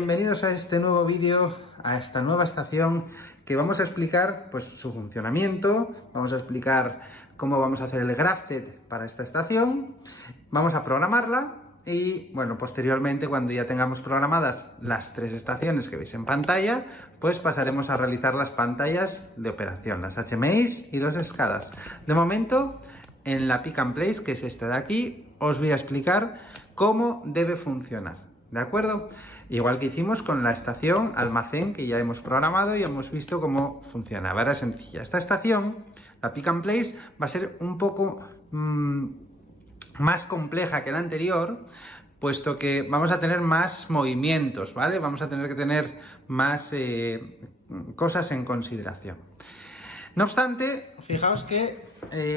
bienvenidos a este nuevo vídeo, a esta nueva estación que vamos a explicar pues, su funcionamiento, vamos a explicar cómo vamos a hacer el graph.set para esta estación, vamos a programarla y bueno, posteriormente cuando ya tengamos programadas las tres estaciones que veis en pantalla, pues pasaremos a realizar las pantallas de operación, las HMIs y los SCADAs. De momento, en la Pick and Place, que es esta de aquí, os voy a explicar cómo debe funcionar. ¿De acuerdo? Igual que hicimos con la estación almacén que ya hemos programado y hemos visto cómo funcionaba. Era sencilla. Esta estación, la Pick and Place, va a ser un poco más compleja que la anterior, puesto que vamos a tener más movimientos, ¿vale? Vamos a tener que tener más cosas en consideración. No obstante, fijaos que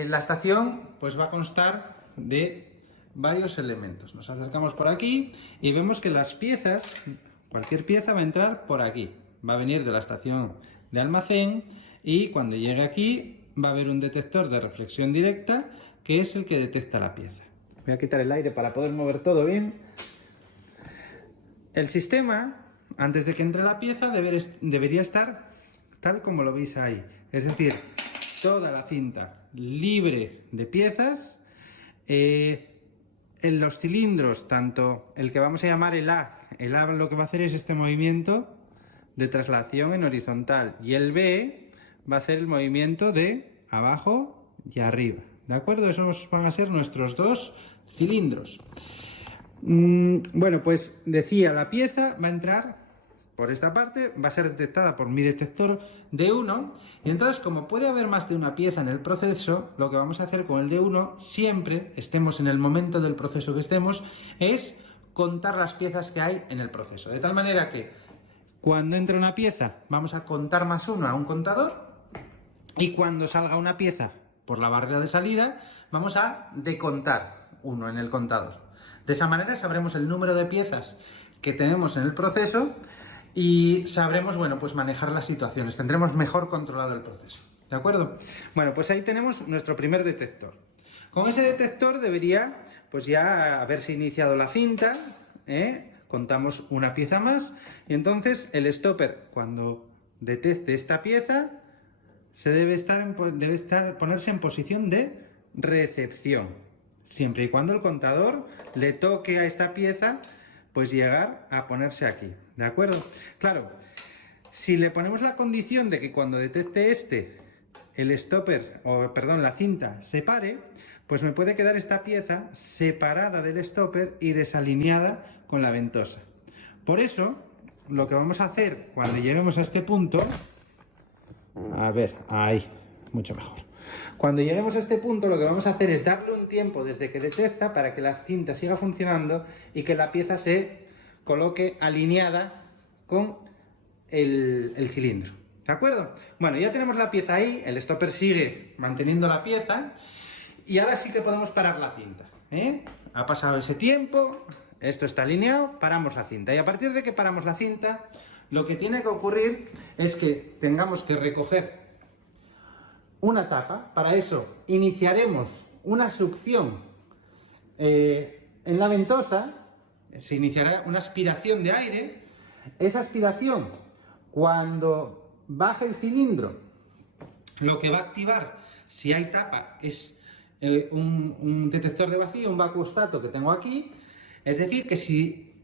la estación pues va a constar de varios elementos. Nos acercamos por aquí y vemos que las piezas, cualquier pieza va a entrar por aquí. Va a venir de la estación de almacén y cuando llegue aquí va a haber un detector de reflexión directa que es el que detecta la pieza. Voy a quitar el aire para poder mover todo bien. El sistema, antes de que entre la pieza, debería estar tal como lo veis ahí. Es decir, toda la cinta libre de piezas. En los cilindros, tanto el que vamos a llamar el A lo que va a hacer es este movimiento de traslación en horizontal y el B va a hacer el movimiento de abajo y arriba, ¿de acuerdo? Esos van a ser nuestros dos cilindros. Bueno, pues decía, la pieza va a entrar por esta parte, va a ser detectada por mi detector D1 y entonces como puede haber más de una pieza en el proceso, lo que vamos a hacer con el D1, siempre estemos en el momento del proceso que estemos, es contar las piezas que hay en el proceso. De tal manera que cuando entre una pieza vamos a contar más uno a un contador y cuando salga una pieza por la barrera de salida vamos a decontar uno en el contador. De esa manera sabremos el número de piezas que tenemos en el proceso y sabremos, bueno, pues manejar las situaciones, tendremos mejor controlado el proceso, ¿de acuerdo? Bueno, pues ahí tenemos nuestro primer detector. Con ese detector debería, pues ya haberse iniciado la cinta, contamos una pieza más y entonces el stopper, cuando detecte esta pieza, debe ponerse en posición de recepción, siempre y cuando el contador le toque a esta pieza, pues llegar a ponerse aquí, ¿de acuerdo? Claro, si le ponemos la condición de que cuando detecte el stopper, la cinta se pare, pues me puede quedar esta pieza separada del stopper y desalineada con la ventosa. Por eso, lo que vamos a hacer cuando lleguemos a este punto, a ver, ahí, mucho mejor. Cuando lleguemos a este punto lo que vamos a hacer es darle un tiempo desde que detecta para que la cinta siga funcionando y que la pieza se coloque alineada con el cilindro, ¿de acuerdo? Bueno, ya tenemos la pieza ahí, el stopper sigue manteniendo la pieza y ahora sí que podemos parar la cinta, Ha pasado ese tiempo, esto está alineado, paramos la cinta y a partir de que paramos la cinta lo que tiene que ocurrir es que tengamos que recoger una tapa. Para eso iniciaremos una succión en la ventosa, se iniciará una aspiración de aire. Esa aspiración, cuando baje el cilindro, lo que va a activar, si hay tapa, es un detector de vacío, un vacuostato que tengo aquí. Es decir, que si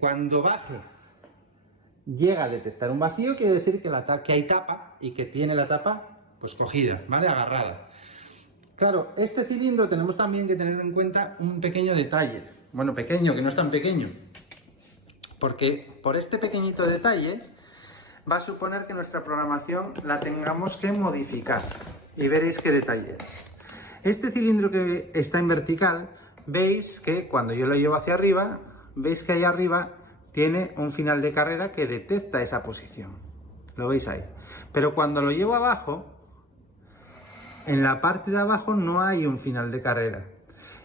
cuando baje llega a detectar un vacío, quiere decir que hay tapa y que tiene la tapa pues cogida, ¿vale? Agarrada. Claro, este cilindro tenemos también que tener en cuenta un pequeño detalle. Bueno, pequeño, que no es tan pequeño. Porque por este pequeñito detalle va a suponer que nuestra programación la tengamos que modificar. Y veréis qué detalle es. Este cilindro que está en vertical, veis que cuando yo lo llevo hacia arriba, veis que ahí arriba tiene un final de carrera que detecta esa posición. Lo veis ahí. Pero cuando lo llevo abajo, en la parte de abajo no hay un final de carrera.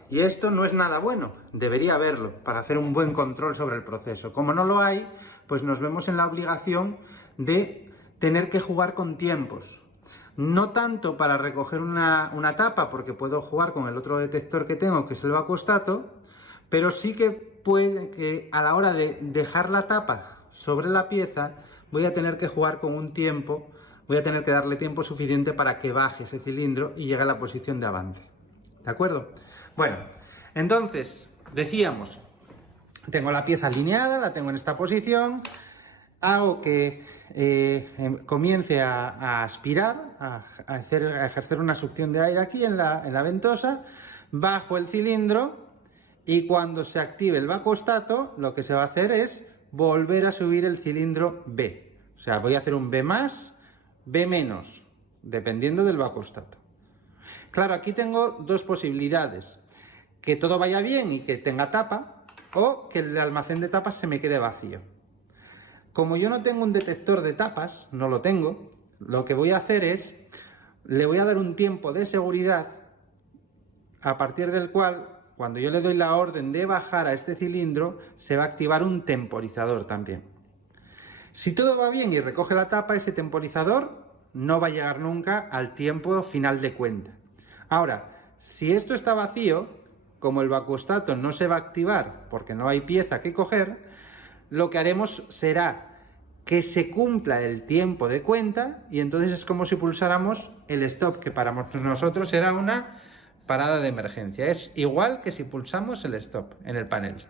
Y esto no es nada bueno, debería haberlo, para hacer un buen control sobre el proceso. Como no lo hay, pues nos vemos en la obligación de tener que jugar con tiempos. No tanto para recoger una tapa, porque puedo jugar con el otro detector que tengo, que es el vacuostato, pero sí que que a la hora de dejar la tapa sobre la pieza voy a tener que jugar con un tiempo, voy a tener que darle tiempo suficiente para que baje ese cilindro y llegue a la posición de avance. ¿De acuerdo? Bueno, entonces, decíamos, tengo la pieza alineada, la tengo en esta posición, hago que comience a aspirar, a ejercer una succión de aire aquí en la ventosa, bajo el cilindro y cuando se active el vacuostato, lo que se va a hacer es volver a subir el cilindro B. O sea, voy a hacer un B más, B menos, dependiendo del vacuostato. Claro, aquí tengo dos posibilidades: que todo vaya bien y que tenga tapa, o que el almacén de tapas se me quede vacío. Como yo no tengo un detector de tapas, no lo tengo, lo que voy a hacer es, le voy a dar un tiempo de seguridad a partir del cual, cuando yo le doy la orden de bajar a este cilindro, se va a activar un temporizador también. Si todo va bien y recoge la tapa, ese temporizador no va a llegar nunca al tiempo final de cuenta. Ahora, si esto está vacío, como el vacuostato no se va a activar porque no hay pieza que coger, lo que haremos será que se cumpla el tiempo de cuenta y entonces es como si pulsáramos el stop, que para nosotros será una parada de emergencia. Es igual que si pulsamos el stop en el panel.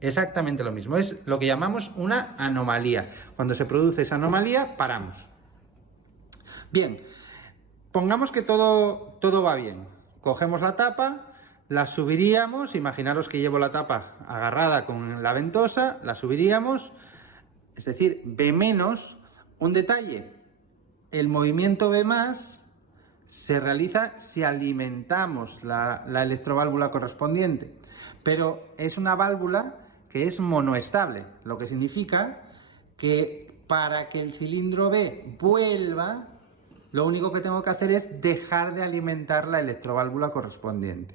Exactamente lo mismo. Es lo que llamamos una anomalía. Cuando se produce esa anomalía, paramos. Bien, pongamos que todo va bien. Cogemos la tapa, la subiríamos, imaginaros que llevo la tapa agarrada con la ventosa, la subiríamos, es decir, B menos. Un detalle, el movimiento B más se realiza si alimentamos la electroválvula correspondiente, pero es una válvula que es monoestable, lo que significa que para que el cilindro B vuelva, lo único que tengo que hacer es dejar de alimentar la electroválvula correspondiente.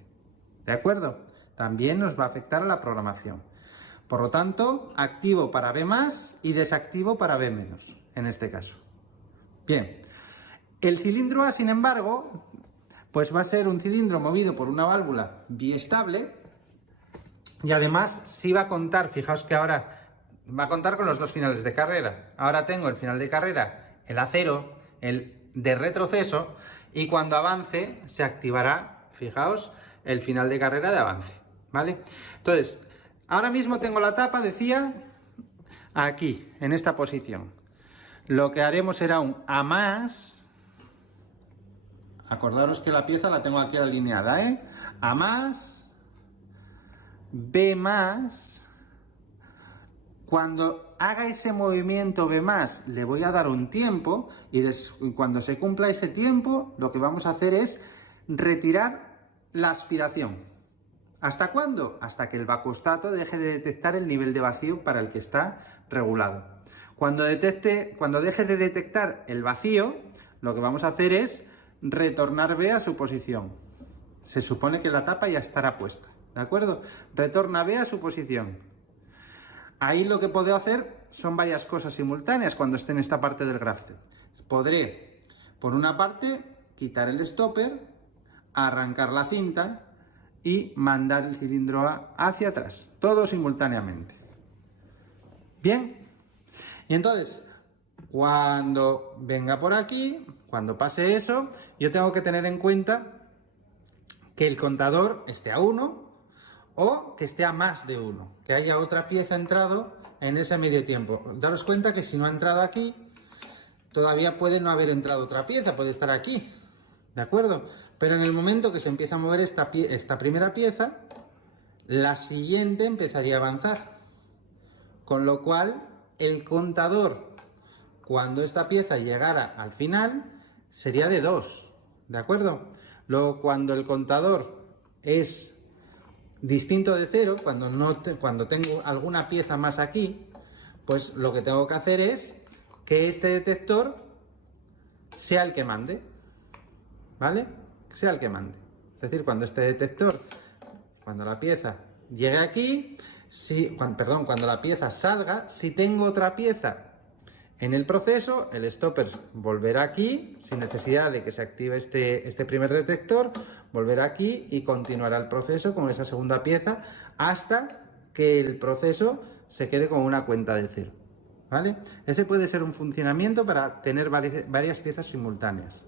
¿De acuerdo? También nos va a afectar a la programación. Por lo tanto, activo para B más y desactivo para B menos, en este caso. Bien. El cilindro A, sin embargo, pues va a ser un cilindro movido por una válvula biestable y además sí va a contar, fijaos que ahora va a contar con los dos finales de carrera. Ahora tengo el final de carrera, el A0, el de retroceso, y cuando avance se activará, fijaos, el final de carrera de avance, ¿vale? Entonces, ahora mismo tengo la tapa, decía, aquí, en esta posición. Lo que haremos será un A más. Acordaros que la pieza la tengo aquí alineada, ¿eh? A más, B más. Cuando haga ese movimiento B más, le voy a dar un tiempo y cuando se cumpla ese tiempo, lo que vamos a hacer es retirar la aspiración. ¿Hasta cuándo? Hasta que el vacuostato deje de detectar el nivel de vacío para el que está regulado. Cuando deje de detectar el vacío, lo que vamos a hacer es retornar B a su posición. Se supone que la tapa ya estará puesta, ¿de acuerdo? Retorna B a su posición. Ahí lo que puedo hacer son varias cosas simultáneas cuando esté en esta parte del grafted. Podré, por una parte, quitar el stopper, arrancar la cinta y mandar el cilindro A hacia atrás, todo simultáneamente. Bien, y entonces, cuando venga por aquí, cuando pase eso, yo tengo que tener en cuenta que el contador esté a 1 o que esté a más de 1, que haya otra pieza entrado en ese medio tiempo. Daros cuenta que si no ha entrado aquí, todavía puede no haber entrado otra pieza, puede estar aquí, ¿de acuerdo? Pero en el momento que se empieza a mover esta primera pieza, la siguiente empezaría a avanzar. Con lo cual, el contador, cuando esta pieza llegara al final, sería de 2, ¿de acuerdo? Luego, cuando el contador es distinto de 0, cuando tengo alguna pieza más aquí, pues lo que tengo que hacer es que este detector sea el que mande, ¿vale? Sea el que mande. Es decir, cuando este detector, cuando la pieza llegue aquí, cuando la pieza salga, si tengo otra pieza en el proceso, el stopper volverá aquí, sin necesidad de que se active este primer detector, volverá aquí y continuará el proceso con esa segunda pieza hasta que el proceso se quede con una cuenta de cero, ¿vale? Ese puede ser un funcionamiento para tener varias piezas simultáneas.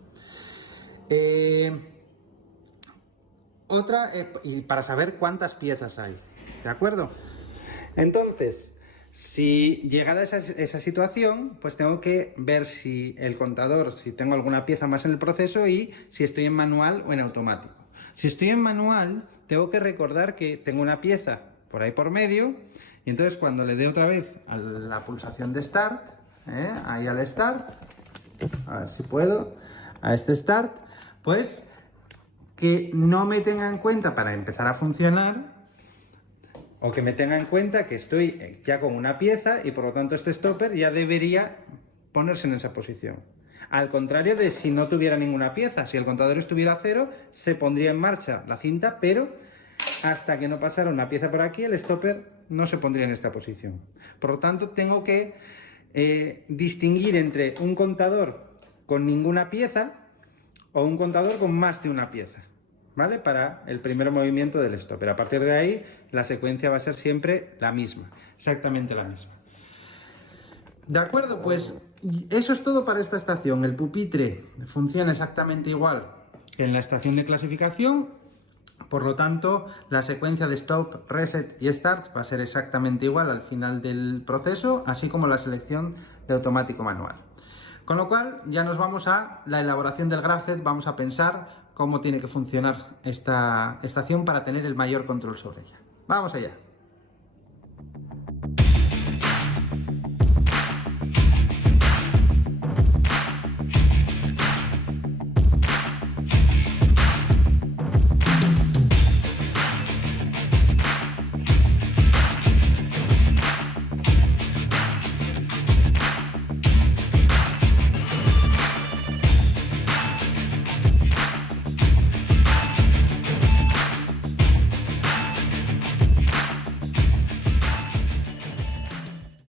Y para saber cuántas piezas hay, ¿de acuerdo? Entonces, si llegada esa situación, pues tengo que ver si el contador, si tengo alguna pieza más en el proceso y si estoy en manual o en automático. Si estoy en manual, tengo que recordar que tengo una pieza por ahí por medio y entonces cuando le dé otra vez a la pulsación de Start, ahí al Start, a ver si puedo, a este Start, pues que no me tenga en cuenta para empezar a funcionar, o que me tenga en cuenta que estoy ya con una pieza y por lo tanto este stopper ya debería ponerse en esa posición. Al contrario de si no tuviera ninguna pieza, si el contador estuviera a cero, se pondría en marcha la cinta, pero hasta que no pasara una pieza por aquí, el stopper no se pondría en esta posición. Por lo tanto, tengo que distinguir entre un contador con ninguna pieza o un contador con más de una pieza, ¿vale? Para el primer movimiento del stopper. A partir de ahí, la secuencia va a ser siempre la misma, exactamente la misma. De acuerdo, pues eso es todo para esta estación. El pupitre funciona exactamente igual que en la estación de clasificación. Por lo tanto, la secuencia de stop, reset y start va a ser exactamente igual al final del proceso, así como la selección de automático manual. Con lo cual, ya nos vamos a la elaboración del graph-set. Vamos a pensar cómo tiene que funcionar esta estación para tener el mayor control sobre ella. ¡Vamos allá!